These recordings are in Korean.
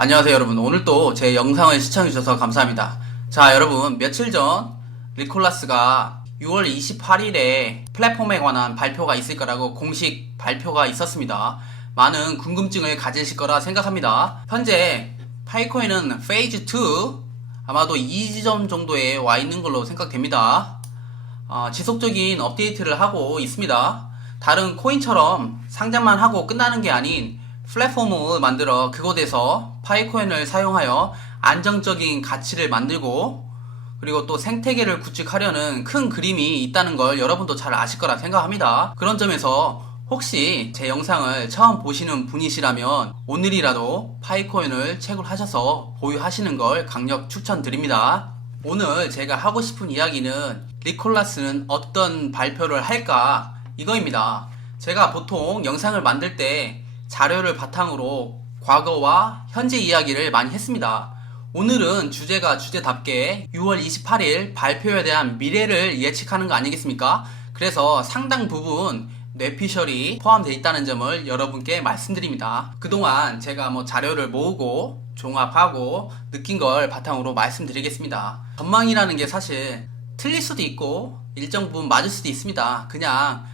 안녕하세요 여러분. 오늘 또 제 영상을 시청해주셔서 감사합니다. 자 여러분, 며칠 전 리콜라스가 6월 28일에 플랫폼에 관한 발표가 있을 거라고 공식 발표가 있었습니다. 많은 궁금증을 가지실 거라 생각합니다. 현재 파이코인은 페이즈 2 아마도 2지점 정도에 와 있는 걸로 생각됩니다. 지속적인 업데이트를 하고 있습니다. 다른 코인처럼 상장만 하고 끝나는 게 아닌 플랫폼을 만들어 그곳에서 파이코인을 사용하여 안정적인 가치를 만들고, 그리고 또 생태계를 구축하려는 큰 그림이 있다는 걸 여러분도 잘 아실 거라 생각합니다. 그런 점에서 혹시 제 영상을 처음 보시는 분이시라면 오늘이라도 파이코인을 채굴하셔서 보유하시는 걸 강력 추천드립니다. 오늘 제가 하고 싶은 이야기는 리콜라스는 어떤 발표를 할까, 이거입니다. 제가 보통 영상을 만들 때 자료를 바탕으로 과거와 현재 이야기를 많이 했습니다. 오늘은 주제가 주제답게 6월 28일 발표에 대한 미래를 예측하는 거 아니겠습니까? 그래서 상당 부분 뇌피셜이 포함되어 있다는 점을 여러분께 말씀드립니다. 그동안 제가 자료를 모으고 종합하고 느낀 걸 바탕으로 말씀드리겠습니다. 전망이라는 게 사실 틀릴 수도 있고 일정 부분 맞을 수도 있습니다. 그냥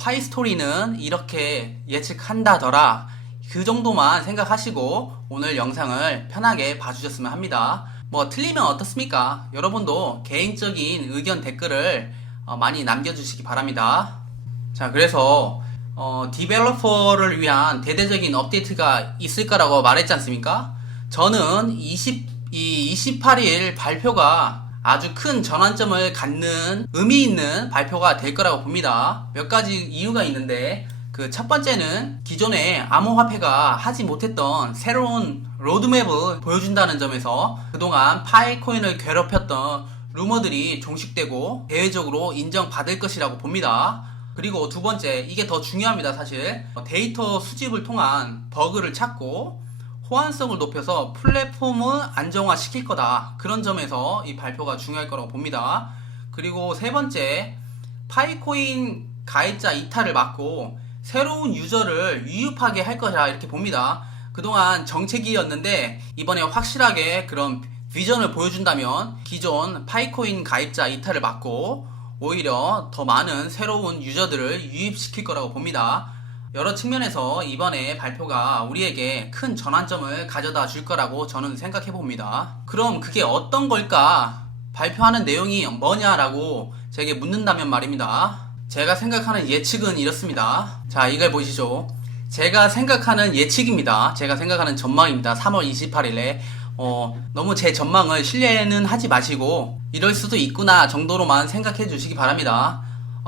파이스토리는 이렇게 예측한다더라, 그 정도만 생각하시고 오늘 영상을 편하게 봐주셨으면 합니다. 틀리면 어떻습니까? 여러분도 개인적인 의견 댓글을 많이 남겨주시기 바랍니다. 자, 그래서 디벨로퍼를 위한 대대적인 업데이트가 있을 거라고 말했지 않습니까? 저는 28일 발표가 아주 큰 전환점을 갖는 의미 있는 발표가 될 거라고 봅니다. 몇 가지 이유가 있는데, 그 첫 번째는 기존에 암호화폐가 하지 못했던 새로운 로드맵을 보여준다는 점에서 그동안 파이코인을 괴롭혔던 루머들이 종식되고 대외적으로 인정받을 것이라고 봅니다. 그리고 두 번째, 이게 더 중요합니다. 사실 데이터 수집을 통한 버그를 찾고 호환성을 높여서 플랫폼을 안정화시킬 거다. 그런 점에서 이 발표가 중요할 거라고 봅니다. 그리고 세 번째, 파이코인 가입자 이탈을 막고 새로운 유저를 유입하게 할 거다, 이렇게 봅니다. 그동안 정책이었는데 이번에 확실하게 그런 비전을 보여준다면 기존 파이코인 가입자 이탈을 막고 오히려 더 많은 새로운 유저들을 유입시킬 거라고 봅니다. 여러 측면에서 이번에 발표가 우리에게 큰 전환점을 가져다 줄 거라고 저는 생각해 봅니다. 그럼 그게 어떤 걸까? 발표하는 내용이 뭐냐라고 제게 묻는다면 말입니다. 제가 생각하는 예측은 이렇습니다. 자, 이걸 보시죠. 제가 생각하는 예측입니다. 제가 생각하는 전망입니다. 3월 28일에 너무 제 전망을 신뢰는 하지 마시고 이럴 수도 있구나 정도로만 생각해 주시기 바랍니다.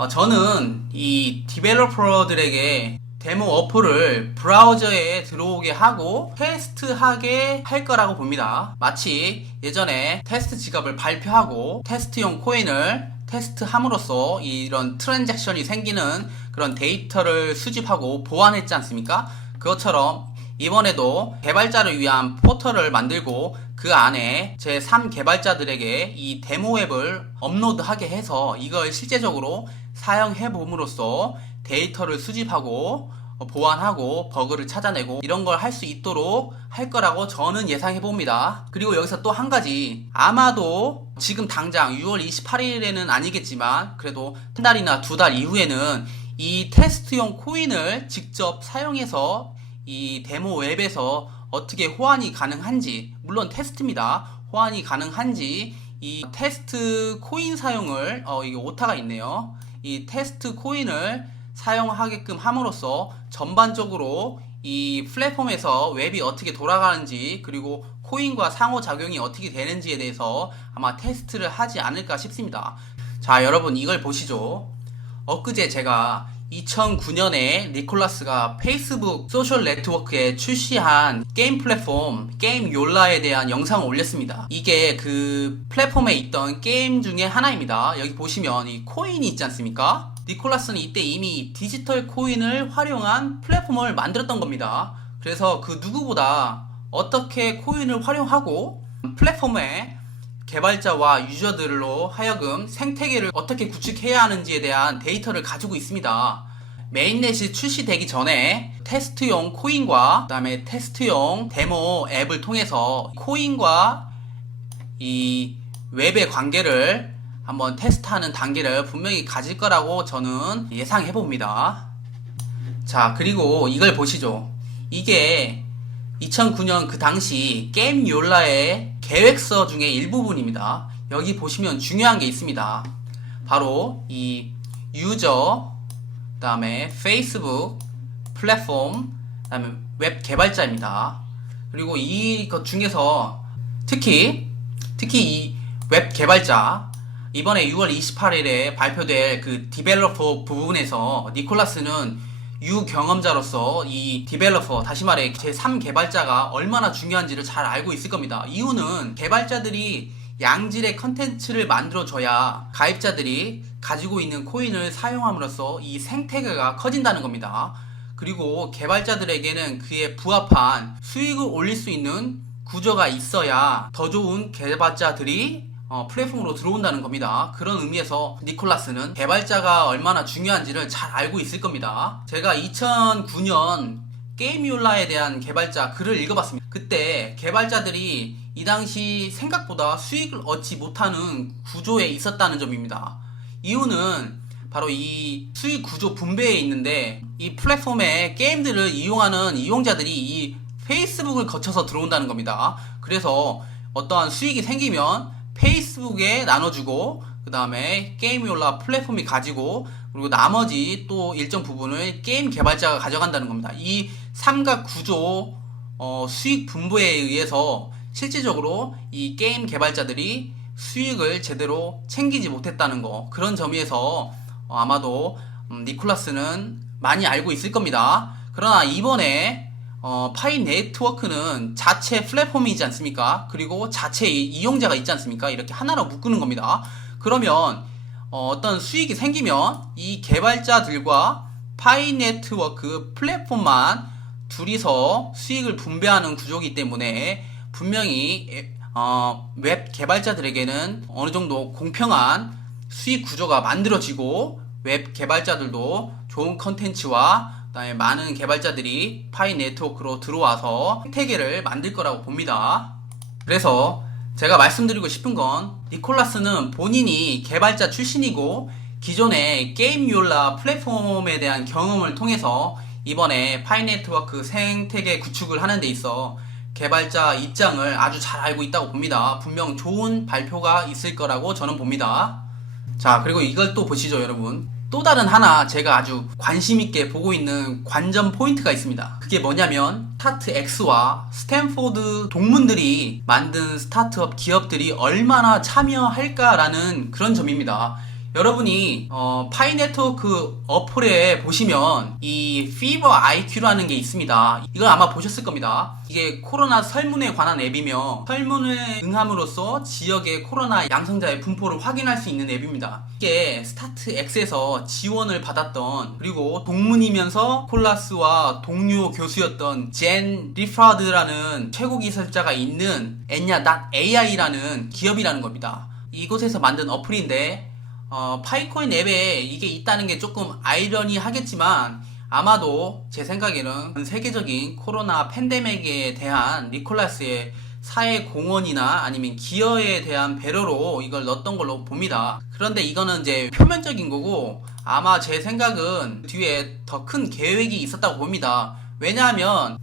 저는 이 디벨로퍼들에게 데모 어플을 브라우저에 들어오게 하고 테스트하게 할 거라고 봅니다. 마치 예전에 테스트 지갑을 발표하고 테스트용 코인을 테스트함으로써 이런 트랜잭션이 생기는 그런 데이터를 수집하고 보완했지 않습니까? 그것처럼 이번에도 개발자를 위한 포털을 만들고 그 안에 제3 개발자들에게 이 데모 앱을 업로드하게 해서 이걸 실제적으로 사용해 봄으로써 데이터를 수집하고 보완하고 버그를 찾아내고 이런 걸 할 수 있도록 할 거라고 저는 예상해 봅니다. 그리고 여기서 또 한 가지, 아마도 지금 당장 6월 28일에는 아니겠지만 그래도 한 달이나 두 달 이후에는 이 테스트용 코인을 직접 사용해서 이 데모 웹에서 어떻게 호환이 가능한지, 물론 테스트입니다. 호환이 가능한지 이 테스트 코인 사용을 이게 오타가 있네요. 이 테스트 코인을 사용하게끔 함으로써 전반적으로 이 플랫폼에서 웹이 어떻게 돌아가는지 그리고 코인과 상호작용이 어떻게 되는지에 대해서 아마 테스트를 하지 않을까 싶습니다. 자, 여러분 이걸 보시죠. 엊그제 제가 2009년에 니콜라스가 페이스북 소셜 네트워크에 출시한 게임 플랫폼 게임 욜라에 대한 영상을 올렸습니다. 이게 그 플랫폼에 있던 게임 중에 하나입니다. 여기 보시면 이 코인이 있지 않습니까? 니콜라스는 이때 이미 디지털 코인을 활용한 플랫폼을 만들었던 겁니다. 그래서 그 누구보다 어떻게 코인을 활용하고 플랫폼에 개발자와 유저들로 하여금 생태계를 어떻게 구축해야 하는지에 대한 데이터를 가지고 있습니다. 메인넷이 출시되기 전에 테스트용 코인과 그 다음에 테스트용 데모 앱을 통해서 코인과 이 웹의 관계를 한번 테스트하는 단계를 분명히 가질 거라고 저는 예상해 봅니다. 자, 그리고 이걸 보시죠. 이게 2009년 그 당시 게임요라의 계획서 중에 일부분입니다. 여기 보시면 중요한 게 있습니다. 바로 이 유저, 그 다음에 페이스북, 플랫폼, 그 다음에 웹 개발자입니다. 그리고 이것 중에서 특히 이 웹 개발자, 이번에 6월 28일에 발표될 그 디벨로퍼 부분에서 니콜라스는 유경험자로서 이 디벨로퍼, 다시 말해 제3 개발자가 얼마나 중요한지를 잘 알고 있을 겁니다. 이유는 개발자들이 양질의 컨텐츠를 만들어줘야 가입자들이 가지고 있는 코인을 사용함으로써 이 생태계가 커진다는 겁니다. 그리고 개발자들에게는 그에 부합한 수익을 올릴 수 있는 구조가 있어야 더 좋은 개발자들이 플랫폼으로 들어온다는 겁니다. 그런 의미에서 니콜라스는 개발자가 얼마나 중요한지를 잘 알고 있을 겁니다. 제가 2009년 게임요라에 대한 개발자 글을 읽어봤습니다. 그때 개발자들이 이 당시 생각보다 수익을 얻지 못하는 구조에 있었다는 점입니다. 이유는 바로 이 수익 구조 분배에 있는데, 이 플랫폼에 게임들을 이용하는 이용자들이 이 페이스북을 거쳐서 들어온다는 겁니다. 그래서 어떠한 수익이 생기면 페이스북에 나눠주고, 그 다음에 게임요라 플랫폼이 가지고, 그리고 나머지 또 일정 부분을 게임 개발자가 가져간다는 겁니다. 이 삼각 구조 수익 분배에 의해서 실질적으로 이 게임 개발자들이 수익을 제대로 챙기지 못했다는 거, 그런 점에서 아마도 니콜라스는 많이 알고 있을 겁니다. 그러나 이번에 파이 네트워크는 자체 플랫폼이지 않습니까? 그리고 자체 이용자가 있지 않습니까? 이렇게 하나로 묶는 겁니다. 그러면 어떤 수익이 생기면 이 개발자들과 파이 네트워크 플랫폼만 둘이서 수익을 분배하는 구조이기 때문에 분명히 웹 개발자들에게는 어느 정도 공평한 수익 구조가 만들어지고, 웹 개발자들도 좋은 컨텐츠와 그다음에 많은 개발자들이 파이 네트워크로 들어와서 생태계를 만들 거라고 봅니다. 그래서 제가 말씀드리고 싶은 건, 니콜라스는 본인이 개발자 출신이고 기존의 게임요라 플랫폼에 대한 경험을 통해서 이번에 파이 네트워크 생태계 구축을 하는 데 있어 개발자 입장을 아주 잘 알고 있다고 봅니다. 분명 좋은 발표가 있을 거라고 저는 봅니다. 자, 그리고 이걸 또 보시죠, 여러분. 또 다른 하나 제가 아주 관심있게 보고 있는 관전 포인트가 있습니다. 그게 뭐냐면, 스타트X와 스탠포드 동문들이 만든 스타트업 기업들이 얼마나 참여할까라는 그런 점입니다. 여러분이 파이 네트워크 어플에 보시면 이 피버 IQ라는 게 있습니다. 이걸 아마 보셨을 겁니다. 이게 코로나 설문에 관한 앱이며, 설문에 응함으로써 지역의 코로나 양성자의 분포를 확인할 수 있는 앱입니다. 이게 스타트X에서 지원을 받았던, 그리고 동문이면서 콜라스와 동료 교수였던 젠 리프라드라는 최고 기술자가 있는 엔냐.AI라는 기업이라는 겁니다. 이곳에서 만든 어플인데, 파이코인 앱에 이게 있다는 게 조금 아이러니하겠지만, 아마도 제 생각에는 전 세계적인 코로나 팬데믹에 대한 니콜라스의 사회 공헌이나 아니면 기여에 대한 배려로 이걸 넣었던 걸로 봅니다. 그런데 이거는 이제 표면적인 거고, 아마 제 생각은 뒤에 더 큰 계획이 있었다고 봅니다. 왜냐하면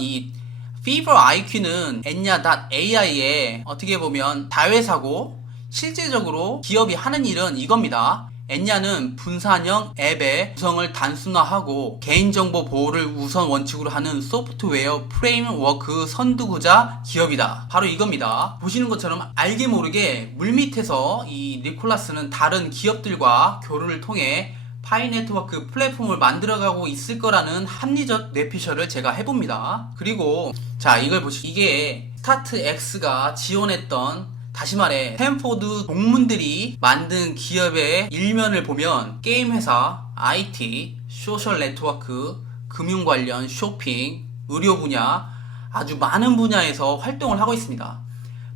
이 Fever IQ는 엔냐.AI의 어떻게 보면 자회사고, 실제적으로 기업이 하는 일은 이겁니다. 엔냐는 분산형 앱의 구성을 단순화하고 개인정보 보호를 우선 원칙으로 하는 소프트웨어 프레임워크 선두주자 기업이다. 바로 이겁니다. 보시는 것처럼 알게 모르게 물밑에서 이 니콜라스는 다른 기업들과 교류를 통해 파이 네트워크 플랫폼을 만들어가고 있을 거라는 합리적 뇌피셜을 제가 해봅니다. 그리고 자, 이걸 보시죠. 이게 스타트X가 지원했던, 다시 말해 스탠포드 동문들이 만든 기업의 일면을 보면 게임 회사, IT, 소셜 네트워크, 금융 관련, 쇼핑, 의료 분야, 아주 많은 분야에서 활동을 하고 있습니다.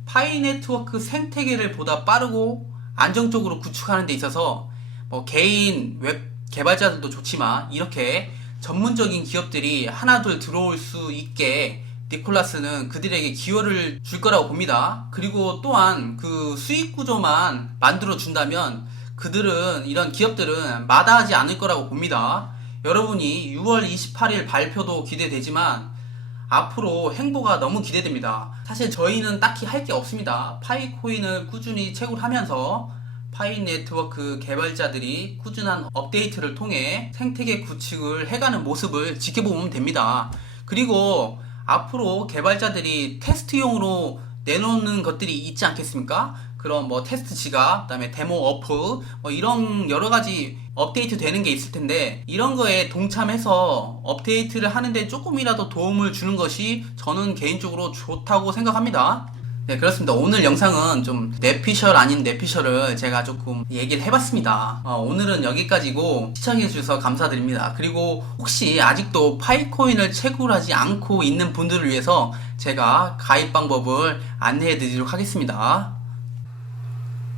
파이 네트워크 생태계를 보다 빠르고 안정적으로 구축하는 데 있어서 개인 웹 개발자들도 좋지만 이렇게 전문적인 기업들이 하나둘 들어올 수 있게 니콜라스는 그들에게 기여를 줄 거라고 봅니다. 그리고 또한 그 수익 구조만 만들어 준다면 그들은, 이런 기업들은 마다하지 않을 거라고 봅니다. 여러분이 6월 28일 발표도 기대되지만 앞으로 행보가 너무 기대됩니다. 사실 저희는 딱히 할 게 없습니다. 파이코인을 꾸준히 채굴하면서 파이 네트워크 개발자들이 꾸준한 업데이트를 통해 생태계 구축을 해가는 모습을 지켜보면 됩니다. 그리고 앞으로 개발자들이 테스트용으로 내놓는 것들이 있지 않겠습니까? 그런 뭐 테스트 지갑, 그다음에 데모 어프, 뭐 이런 여러 가지 업데이트 되는 게 있을 텐데, 이런 거에 동참해서 업데이트를 하는데 조금이라도 도움을 주는 것이 저는 개인적으로 좋다고 생각합니다. 네, 그렇습니다. 오늘 영상은 좀 뇌피셜 아닌 뇌피셜을 제가 조금 얘기를 해봤습니다. 오늘은 여기까지고 시청해주셔서 감사드립니다. 그리고 혹시 아직도 파이코인을 채굴하지 않고 있는 분들을 위해서 제가 가입 방법을 안내해드리도록 하겠습니다.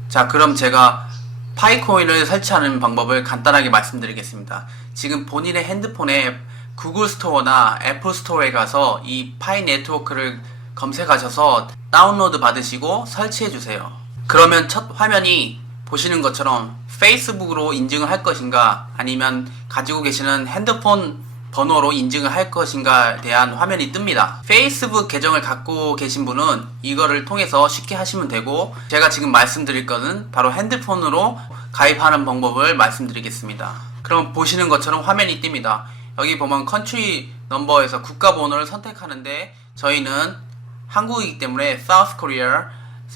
자, 그럼 제가 파이코인을 설치하는 방법을 간단하게 말씀드리겠습니다. 지금 본인의 핸드폰에 구글 스토어나 애플 스토어에 가서 이 파이 네트워크를 검색하셔서 다운로드 받으시고 설치해 주세요. 그러면 첫 화면이 보시는 것처럼 페이스북으로 인증을 할 것인가, 아니면 가지고 계시는 핸드폰 번호로 인증을 할 것인가에 대한 화면이 뜹니다. 페이스북 계정을 갖고 계신 분은 이거를 통해서 쉽게 하시면 되고, 제가 지금 말씀드릴 거는 바로 핸드폰으로 가입하는 방법을 말씀드리겠습니다. 그럼 보시는 것처럼 화면이 뜹니다. 여기 보면 컨트리 넘버에서 국가 번호를 선택하는데 저희는 한국이기 때문에 South Korea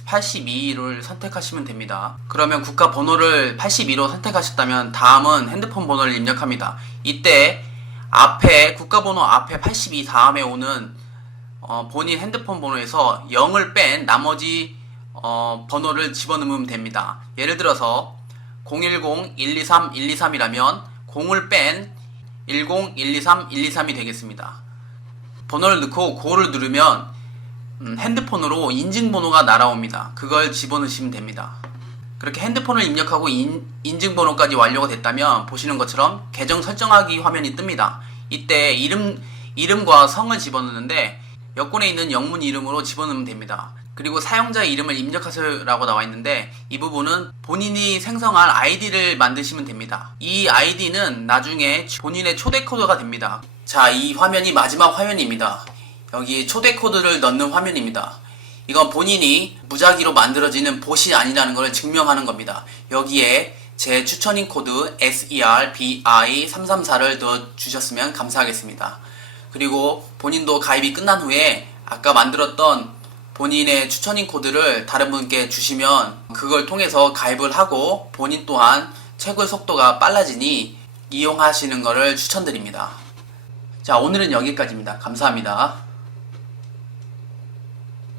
82를 선택하시면 됩니다. 그러면 국가 번호를 82로 선택하셨다면 다음은 핸드폰 번호를 입력합니다. 이때 앞에 국가번호 앞에 82 다음에 오는 본인 핸드폰 번호에서 0을 뺀 나머지 번호를 집어넣으면 됩니다. 예를 들어서 010-123-123이라면 0을 뺀 10-123-123이 되겠습니다. 번호를 넣고 고를 누르면 핸드폰으로 인증번호가 날아옵니다. 그걸 집어넣으시면 됩니다. 그렇게 핸드폰을 입력하고 인증번호까지 완료가 됐다면 보시는 것처럼 계정 설정하기 화면이 뜹니다. 이때 이름과 성을 집어넣는데 여권에 있는 영문 이름으로 집어넣으면 됩니다. 그리고 사용자의 이름을 입력하세요라고 나와 있는데 이 부분은 본인이 생성할 아이디를 만드시면 됩니다. 이 아이디는 나중에 본인의 초대 코드가 됩니다. 자, 이 화면이 마지막 화면입니다. 여기 초대 코드를 넣는 화면입니다. 이건 본인이 무작위로 만들어지는 봇이 아니라는 것을 증명하는 겁니다. 여기에 제 추천인 코드 SERBI334를 넣어주셨으면 감사하겠습니다. 그리고 본인도 가입이 끝난 후에 아까 만들었던 본인의 추천인 코드를 다른 분께 주시면 그걸 통해서 가입을 하고 본인 또한 채굴 속도가 빨라지니 이용하시는 것을 추천드립니다. 자, 오늘은 여기까지입니다. 감사합니다.